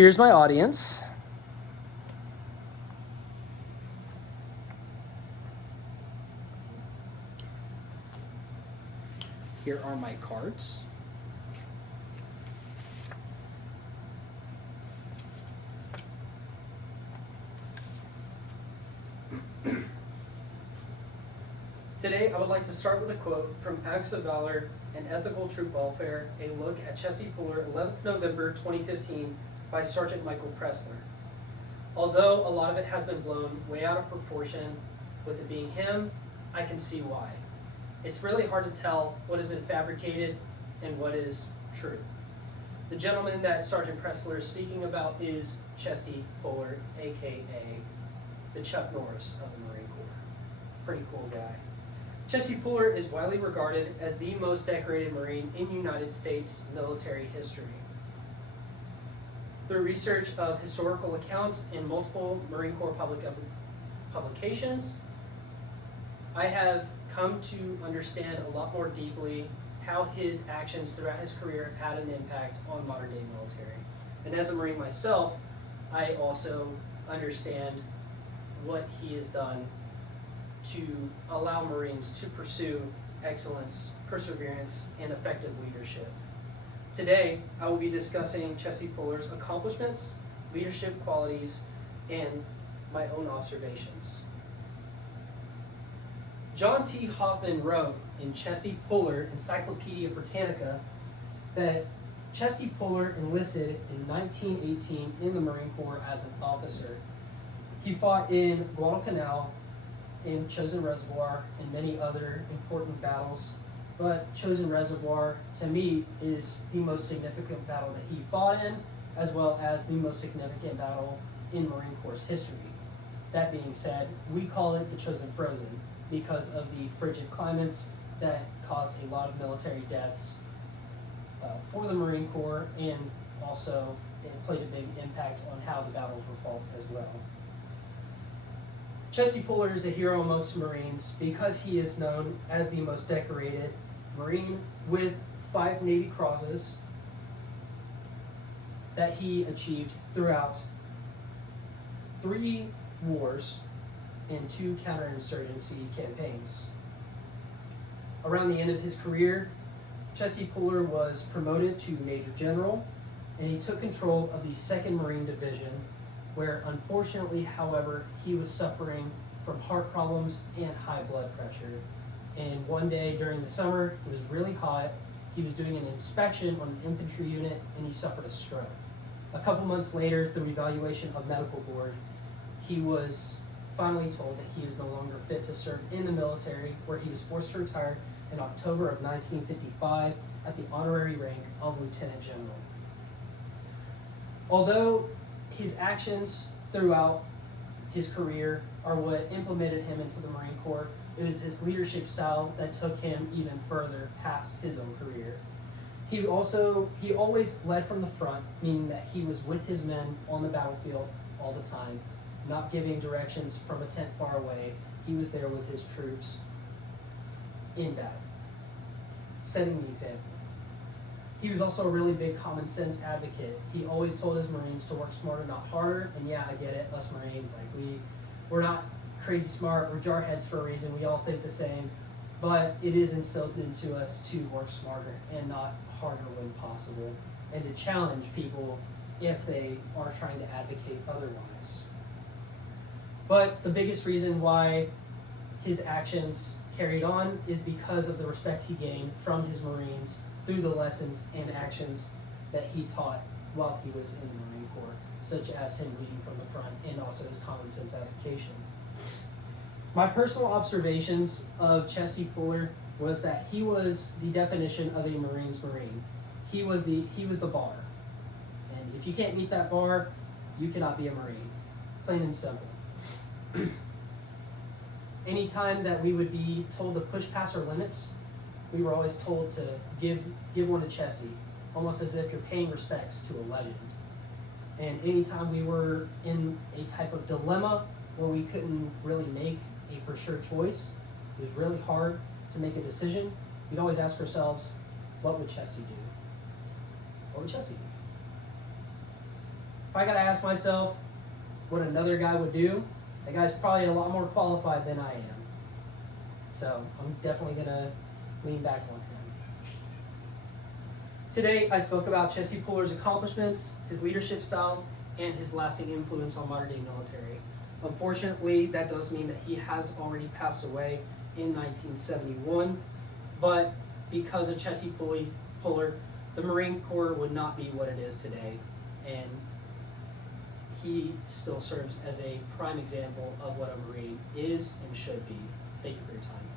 Here's my audience. Here are my cards. Today, I would like to start with a quote from Acts of Valor and Ethical Troop Welfare, a look at Chesty Puller, 11th November 2015, by Sergeant Michael Pressler. Although a lot of it has been blown way out of proportion, with it being him, I can see why. It's really hard to tell what has been fabricated and what is true. The gentleman that Sergeant Pressler is speaking about is Chesty Puller, aka the Chuck Norris of the Marine Corps. Pretty cool guy. Chesty Puller is widely regarded as the most decorated Marine in United States military history. Through research of historical accounts in multiple Marine Corps publications, I have come to understand a lot more deeply how his actions throughout his career have had an impact on modern day military. And as a Marine myself, I also understand what he has done to allow Marines to pursue excellence, perseverance, and effective leadership. Today, I will be discussing Chesty Puller's accomplishments, leadership qualities, and my own observations. John T. Hoffman wrote in Chesty Puller, Encyclopedia Britannica, that Chesty Puller enlisted in 1918 in the Marine Corps as an officer. He fought in Guadalcanal, in Chosin Reservoir, and many other important battles. But Chosin Reservoir, to me, is the most significant battle that he fought in, as well as the most significant battle in Marine Corps history. That being said, we call it the Chosin Frozen because of the frigid climates that caused a lot of military deaths for the Marine Corps, and also it played a big impact on how the battles were fought as well. Chesty Puller is a hero amongst Marines because he is known as the most decorated Marine with 5 Navy Crosses that he achieved throughout 3 wars and 2 counterinsurgency campaigns. Around the end of his career, Chesty Puller was promoted to Major General, and he took control of the 2nd Marine Division, where unfortunately, however, he was suffering from heart problems and high blood pressure. And one day during the summer, it was really hot, he was doing an inspection on an infantry unit, and he suffered a stroke. A couple months later, through evaluation of medical board, he was finally told that he is no longer fit to serve in the military, where he was forced to retire in October of 1955 at the honorary rank of Lieutenant General. Although his actions throughout his career are what implemented him into the Marine Corps, it was his leadership style that took him even further past his own career. He always led from the front, meaning that he was with his men on the battlefield all the time, not giving directions from a tent far away. He was there with his troops in battle, setting the example. He was also a really big common sense advocate. He always told his Marines to work smarter, not harder. And yeah, I get it, us Marines, we're not crazy smart, we're jarheads for a reason, we all think the same. But it is instilled into us to work smarter and not harder when possible, and to challenge people if they are trying to advocate otherwise. But the biggest reason why his actions carried on is because of the respect he gained from his Marines through the lessons and actions that he taught while he was in the Marine Corps, such as him leading from the front and also his common sense application. My personal observations of Chesty Puller was that he was the definition of a Marine's Marine. He was the bar. And if you can't meet that bar, you cannot be a Marine. Plain and simple. Anytime that we would be told to push past our limits, we were always told to give one to Chesty, almost as if you're paying respects to a legend. And anytime we were in a type of dilemma where we couldn't really make a for sure choice, it was really hard to make a decision, we'd always ask ourselves, what would Chesty do? What would Chesty do? if I gotta ask myself what another guy would do, that guy's probably a lot more qualified than I am. So I'm definitely gonna lean back on him. Today, I spoke about Chesty Puller's accomplishments, his leadership style, and his lasting influence on modern-day military. Unfortunately, that does mean that he has already passed away in 1971, but because of Chesty Puller, the Marine Corps would not be what it is today, and he still serves as a prime example of what a Marine is and should be. Thank you for your time.